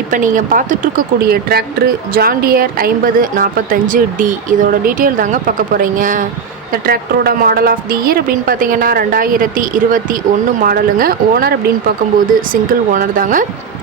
இப்போ நீங்கள் பார்த்துட்ருக்கக்கூடிய tractor John Deere ஐம்பது நாற்பத்தஞ்சு டி இதோட டீட்டெயில் தாங்க பார்க்க போகிறீங்க இந்த டிராக்டரோட மாடல் ஆஃப் தி இயர் அப்படின்னு பார்த்தீங்கன்னா ரெண்டாயிரத்தி இருபத்தி ஒன்று மாடலுங்க ஓனர் அப்படின்னு பார்க்கும்போது சிங்கிள் ஓனர் தாங்க.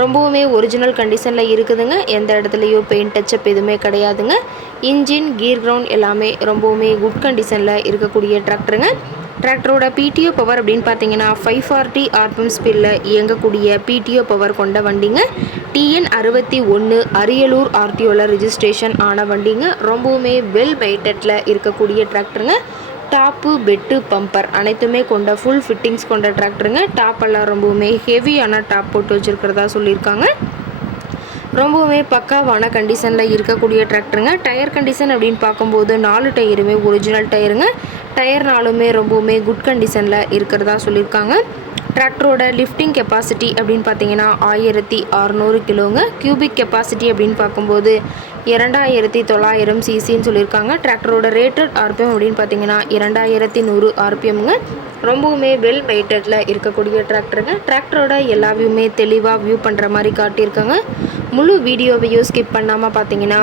ரொம்பவுமே ஒரிஜினல் கண்டிஷனில் இருக்குதுங்க. எந்த இடத்துலையோ பெயிண்ட் டச்சப் எதுவுமே கிடையாதுங்க. இன்ஜின் கீர் கிரவுண்ட் எல்லாமே ரொம்பவுமே குட் கண்டிஷனில் இருக்கக்கூடிய டிராக்டருங்க டிராக்டரோட பிடிஓ பவர் அப்படின்னு பார்த்தீங்கன்னா ஃபைவ் ஃபார்ட்டி ஆர்பிஎம் ஸ்பீடில் இயங்கக்கூடிய பிடிஓ பவர் கொண்ட வண்டிங்க. டிஎன் அறுபத்தி ஒன்று அரியலூர் ஆர்டிஓவில் ரிஜிஸ்ட்ரேஷன் ஆன வண்டிங்க. ரொம்பவுமே வெல் பைட்டட்டில் இருக்கக்கூடிய டிராக்டருங்க டாப்பு பெட்டு பம்பர் அனைத்துமே கொண்ட ஃபுல் ஃபிட்டிங்ஸ் கொண்ட டிராக்டருங்க டாப் எல்லாம் ரொம்பவுமே ஹெவியான டாப் போட்டு வச்சுருக்கிறதா சொல்லியிருக்காங்க. ரொம்பவுமே பக்காவான கண்டிஷனில் இருக்கக்கூடிய டிராக்டருங்க டயர் கண்டிஷன் அப்படின்னு பார்க்கும்போது நாலு டயருமே ஒரிஜினல் டயருங்க டயர்னாலுமே ரொம்பவுமே குட் கண்டிஷனில் இருக்கிறதா சொல்லியிருக்காங்க. டிராக்டரோட லிஃப்டிங் கெப்பாசிட்டி அப்படின்னு பார்த்தீங்கன்னா ஆயிரத்தி அறநூறு கிலோங்க. கியூபிக் கெப்பாசிட்டி அப்படின்னு பார்க்கும்போது இரண்டாயிரத்தி தொள்ளாயிரம் சிசின்னு சொல்லியிருக்காங்க. டிராக்டரோட ரேட்டட் ஆர்பிஎம் அப்படின்னு பார்த்தீங்கன்னா இரண்டாயிரத்தி நூறு ஆர்பிஎம்ங்க. ரொம்பவுமே வெல் வெயிட்டடில் இருக்கக்கூடிய டிராக்டருங்க டிராக்டரோட எல்லா வியூமே தெளிவாக வியூ பண்ணுற மாதிரி காட்டியிருக்காங்க. முழு வீடியோவையும் ஸ்கிப் பண்ணாமல் பார்த்தீங்கன்னா